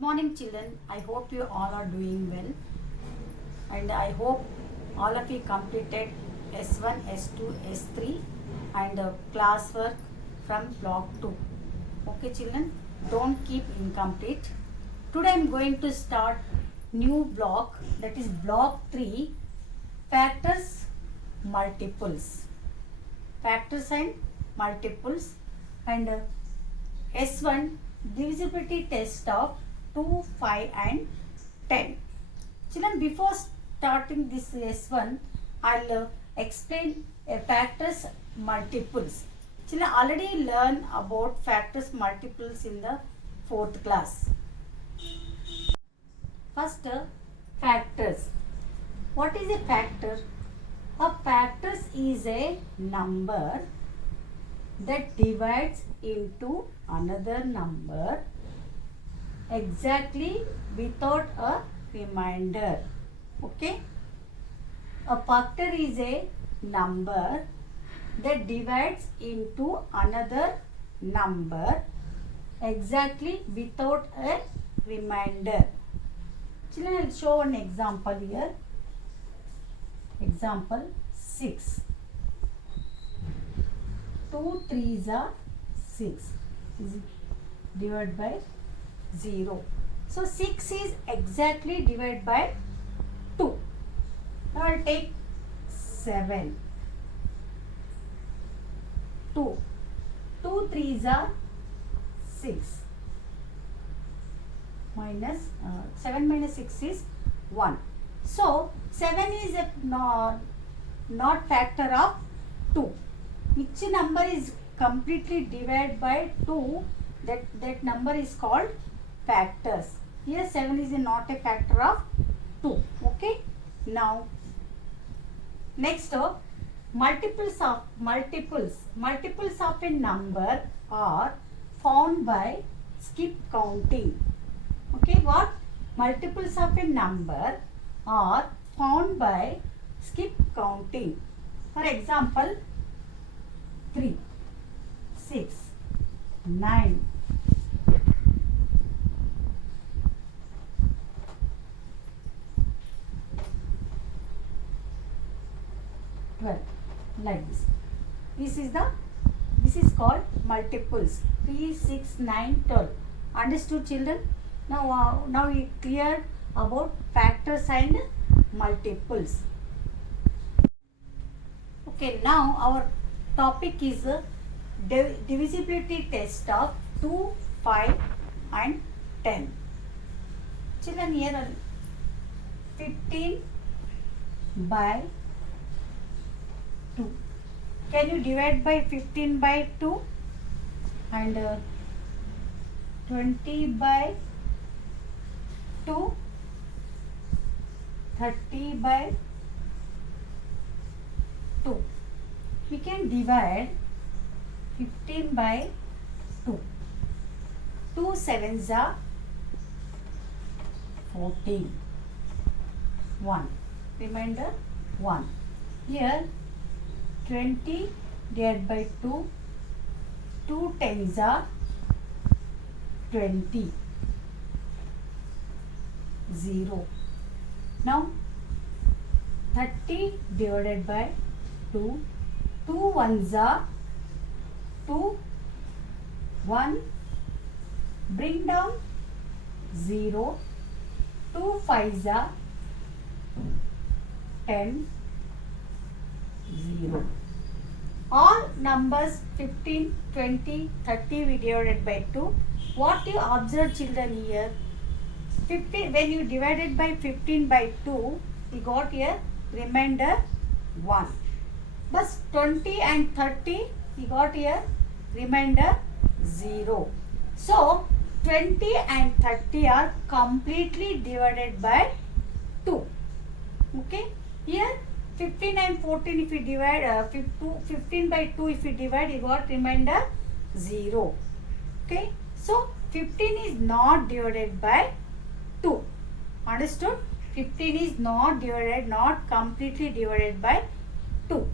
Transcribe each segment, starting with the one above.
Good morning, children. I hope you all are doing well, and I hope all of you completed S1, S2, S3 and classwork from block 2. Okay, children, don't keep incomplete. Today I am going to start new block, that is block 3, factors, multiples. Factors and multiples, and S1 divisibility test of 2, 5 and 10. Children, before starting this S1, I'll explain factors, multiples. Children already learn about factors, multiples in the 4th class. First, factors. What is a factor? A factor is a number that divides into another number exactly without a remainder. Okay? A factor is a number that divides into another number exactly without a remainder. Children, I will show one example here. Example 6. 2 3s are 6 is divided by 0. So 6 is exactly divided by 2. Now I will take 7. 2. 2 3s are 6. Minus 7 minus 6 is 1. So 7 is a not factor of 2. Which number is completely divided by 2, that number is called factors. Here 7 is not a factor of 2. Okay. Now next, multiples of a number are found by skip counting. Okay, what? Multiples of a number are found by skip counting. For example, 3, 6, 9, 12, like this. This is called multiples. 3, 6, 9, 12. Understood, children? Now we cleared about factors and multiples. Okay, now our topic is divisibility test of 2, 5 and 10. Children, here are 15 by 2. Can you divide by 15 by 2? And 20 by 2, 30 by 2. We can divide 15 by 2. 2 7s are 14. 1. Remainder 1. Here 20 divided by 2. 2 10s are 20. 0. Now 30 divided by 2. 2 1s are 2. 1. Bring down 0. 2 5s are 10. 0. All numbers 15, 20, 30 we divided by 2. What you observe, children, here? 15, when you divided by 15 by 2, you got here remainder 1. But 20 and 30, you got here remainder 0. So 20 and 30 are completely divided by 2. Okay. Here 15 and 14, if you divide 15 by 2, if you divide, you got remainder 0. Okay. So 15 is not divided by 2. Understood? 15 is not completely divided by 2.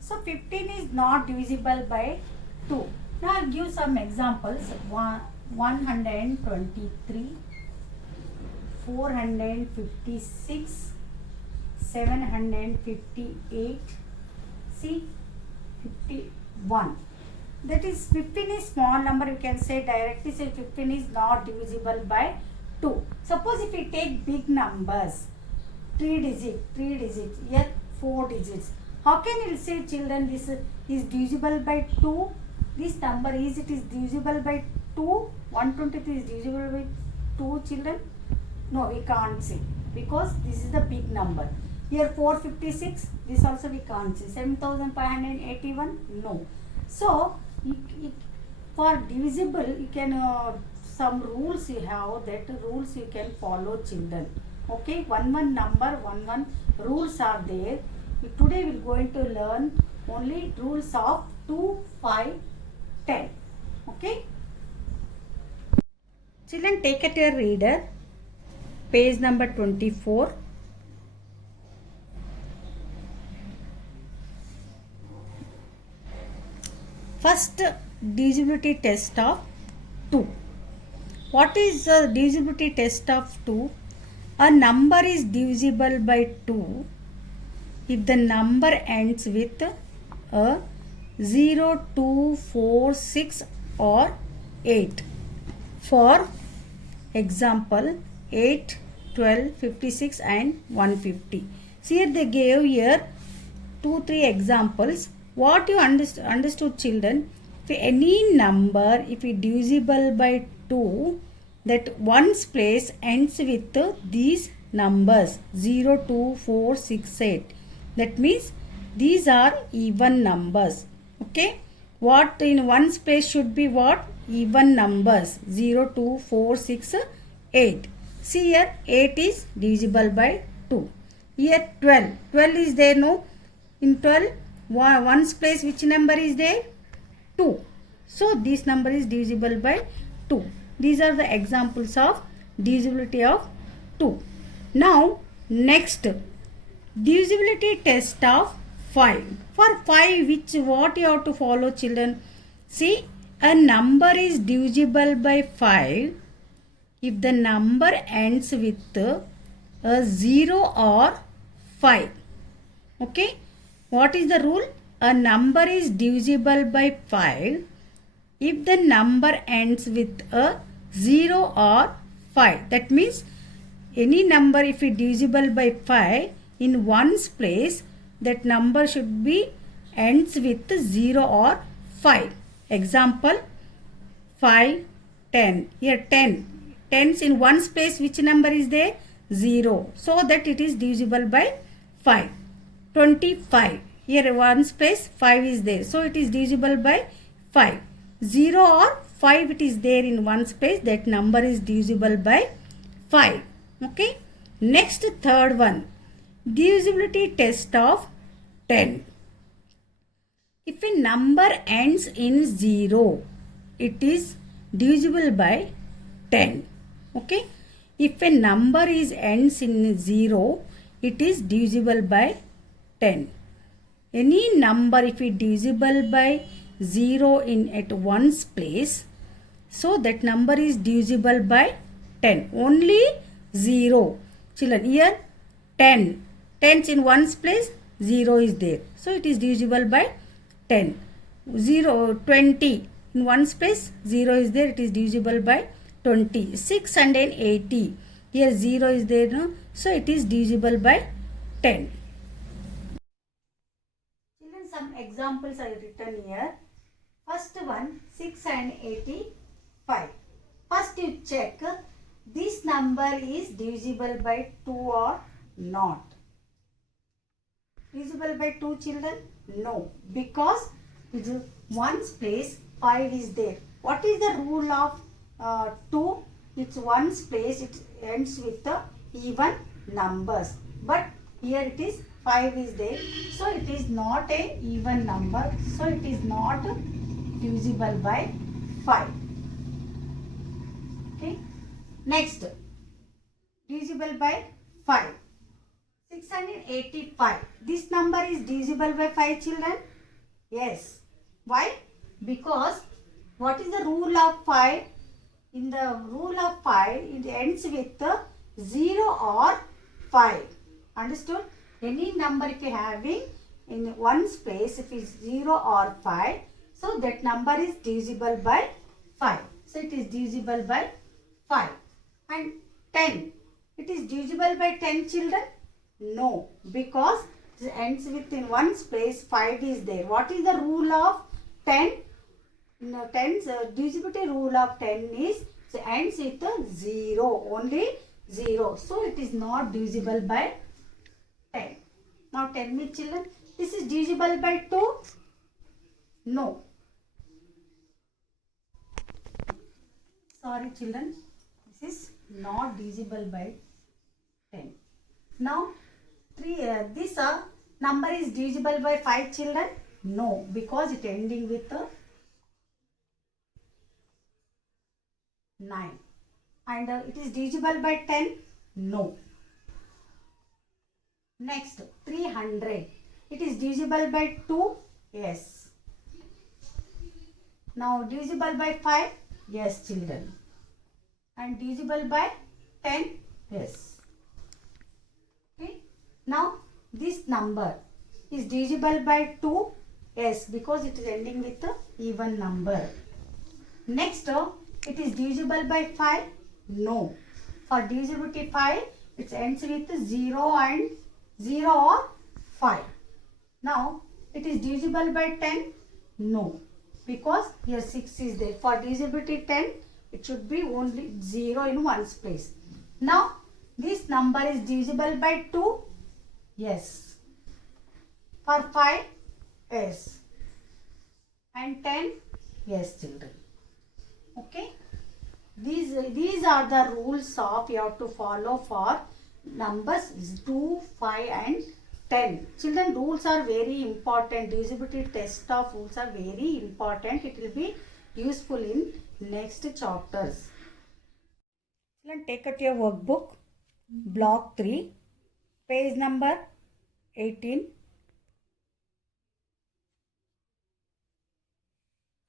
So 15 is not divisible by 2. Now I'll give some examples. 123, 456, 758, see 51. That is 15 is small number, you can say directly say 15 is not divisible by 2. Suppose if we take big numbers, 3 digits, here 4 digits. How can you say children this is divisible by 2? This number is divisible by 2? 123 is divisible by 2 children? No, we can't say because this is the big number. Here 456, this also we can't say. 7581, no. So, for divisible, you can, some rules you have, that rules you can follow children. Okay, one number, one rules are there. Today we are going to learn only rules of 2, 5, 10. Okay. Children, take at your reader, page number 24. First divisibility test of 2. What is the divisibility test of 2? A number is divisible by 2 if the number ends with a 0, 2, 4, 6 or 8. For example, 8, 12, 56 and 150. See, here they gave here 2-3 examples. What you understood children, if any number, if it divisible by 2, that one's place ends with these numbers 0, 2, 4, 6, 8. That means these are even numbers. Okay. What in one's place should be what? Even numbers 0, 2, 4, 6, 8. See here 8 is divisible by 2. Here 12. 12 is there, no? In 12, one's place which number is there? 2. So this number is divisible by 2. These are the examples of divisibility of 2. Now next, divisibility test of 5. For 5, what you have to follow children? See, a number is divisible by 5 if the number ends with a 0 or 5. Okay. What is the rule? A number is divisible by 5 if the number ends with a 0 or 5. That means any number if it divisible by 5, in one's place that number should be ends with 0 or 5. Example 5, 10. Here 10. Tens in one's place which number is there? 0. So that it is divisible by 5. 25. Here one's place 5 is there. So it is divisible by 5. 0 or 5 it is there in one's place. That number is divisible by 5. Okay. Next, third one. Divisibility test of 10. If a number ends in 0, it is divisible by 10. Okay. If a number ends in 0, it is divisible by 10. Any number if it divisible by 0 at one's place, so that number is divisible by 10. Only 0. Children, here 10. Tens in one's place, 0 is there. So it is divisible by 10. 20. In one's place, 0 is there. It is divisible by 20. 680. Here 0 is there. No? So it is divisible by 10. Children, some examples are written here. First one, 685. First you check this number is divisible by 2 or not. Divisible by 2 children? No. Because one's place 5 is there. What is the rule of 2? It's one's place, it ends with the even numbers. But here it is 5 is there. So it is not a even number. So it is not divisible by 5. Okay. Next, divisible by 5. 685. This number is divisible by 5 children? Yes. Why? Because what is the rule of 5? in the rule of 5, it ends with 0 or 5. Understood? Any number if you having in one space, if it's 0 or 5, so that number is divisible by 5. So it is divisible by 5. And 10. It is divisible by 10, children? No, because it ends with in one space 5 is there. What is the rule of 10? No, 10's divisibility rule of 10 is so ends with a 0, only 0. So it is not divisible by 10. Now tell me, children, this is divisible by 2? No. Sorry, children, this is not divisible by 10. Now this number is divisible by 5, children? No, because it ending with a 9. And it is divisible by 10? No. Next, 300. It is divisible by 2? Yes. Now divisible by 5? Yes, children. And divisible by 10? Yes. Okay. Now this number is divisible by 2? Yes, because it is ending with a even number. Next, it is divisible by 5? No. For divisibility 5, it ends with 0 and 0 or 5. Now, it is divisible by 10? No. Because here 6 is there. For divisibility 10, it should be only 0 in one space. Now, this number is divisible by 2? Yes. For 5? Yes. And 10? Yes, children. Okay. These are the rules of you have to follow for numbers 2, 5 and 10. Children, rules are very important. Divisibility test of rules are very important. It will be useful in next chapters. Children, take out your workbook, block 3, page number 18.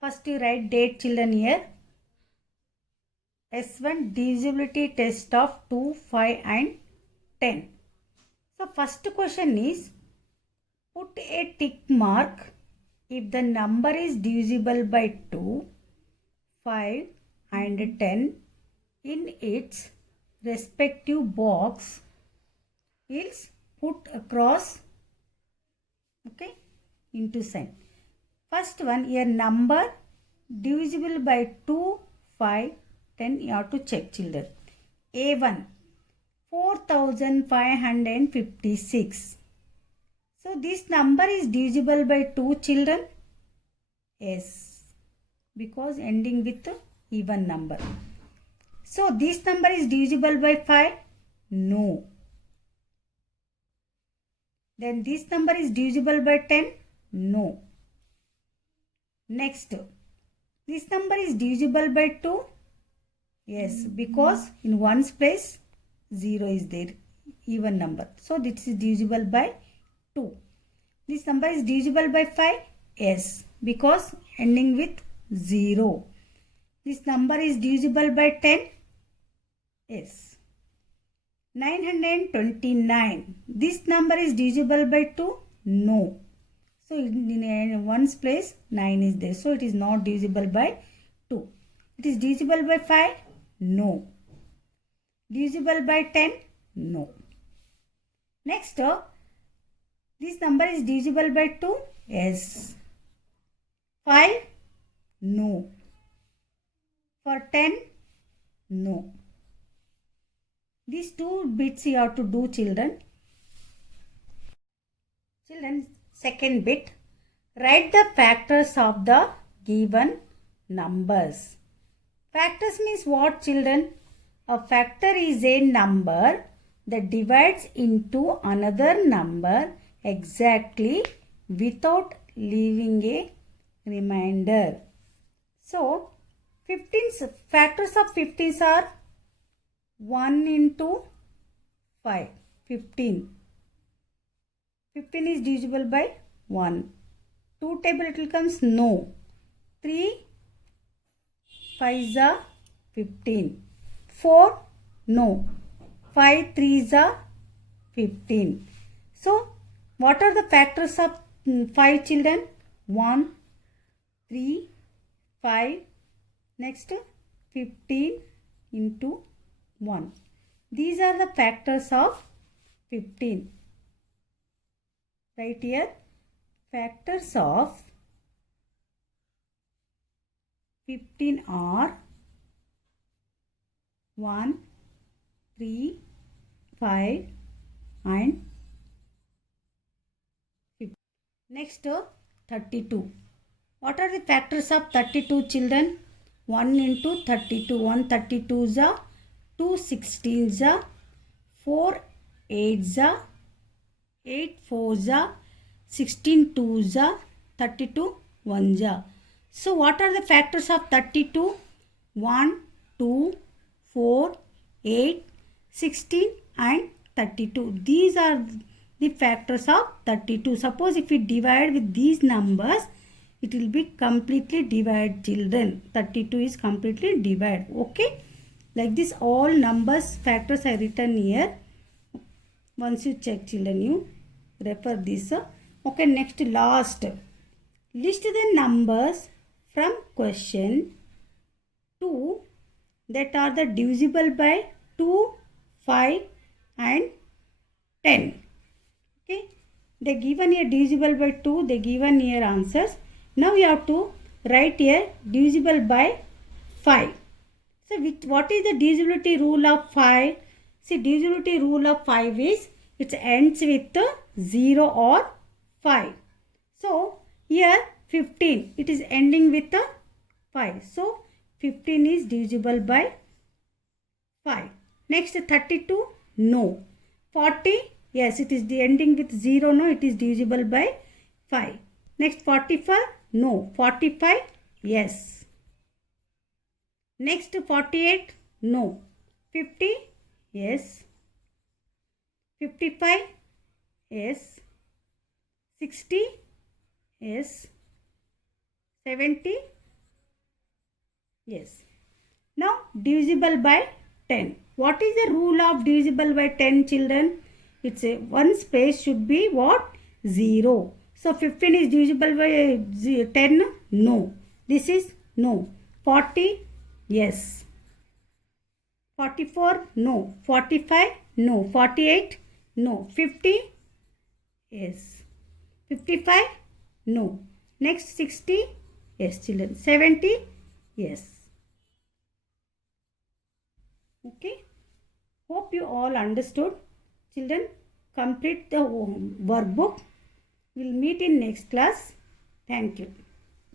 First you write date, children, here. S1 divisibility test of 2, 5 and 10. So first question is, put a tick mark if the number is divisible by 2, 5 and 10 in its respective box, else put across, okay, into sign. First one, a number divisible by 2, 5, 10, you have to check, children. A1, 4556. So this number is divisible by 2, children? Yes, because ending with even number. So this number is divisible by 5? No. Then this number is divisible by 10? No. Next, this number is divisible by 2? Yes, because in one's place 0 is there, even number. So this is divisible by 2. This number is divisible by 5? Yes, because ending with 0. This number is divisible by 10? Yes. 929. This number is divisible by 2? No. So in one's place 9 is there. So it is not divisible by 2. It is divisible by 5? No. Divisible by 10? No. Next, this number is divisible by 2? Yes. 5? No. For 10? No. These two bits you have to do, children. Children, second bit. Write the factors of the given numbers. Factors means what, children? A factor is a number that divides into another number exactly without leaving a remainder. So, factors of 15s are 1 into 5, 15. 15 is divisible by 1. 2 table it will comes? No. 3 5s are 15. 4, no. 5 3s are 15. So, what are the factors of 5 children? 1, 3, 5, next 15 into 1. These are the factors of 15. Right here, factors of 15 are 1, 3, 5 and 15. Next, 32. What are the factors of 32 children? 1 into 32. 1 32s are 2 16s are 4 8s are 8 4s are 16 2s are 32 1s are. So what are the factors of 32? 1, 2, 4, 8, 16 and 32. These are the factors of 32. Suppose if we divide with these numbers, it will be completely divide children. 32 is completely divide. Okay. Like this all numbers factors are written here. Once you check children, you refer this. Okay. Next last. List the numbers from question 2 that are the divisible by 2, 5 and 10. Okay. They given here divisible by 2. They given here answers. Now you have to write here divisible by 5. So what is the divisibility rule of 5? See, divisibility rule of 5 is it ends with 0 or 5. So here 15, it is ending with 5. So 15 is divisible by 5. Next 32, no. 40, yes, it is the ending with 0, no, it is divisible by 5. Next 45, no. 45, yes. Next 48, no. 50, yes. 55, yes. 60, yes. 70, yes. Now divisible by 10. What is the rule of divisible by 10 children? It's a one space should be what? 0. So 15 is divisible by 10? No. This is no. 40? Yes. 44? No. 45? No. 48? No. 50? Yes. 55? No. Next 60? Yes children. 70? Yes. Okay. Hope you all understood. Children, complete the workbook. We'll meet in next class. Thank you.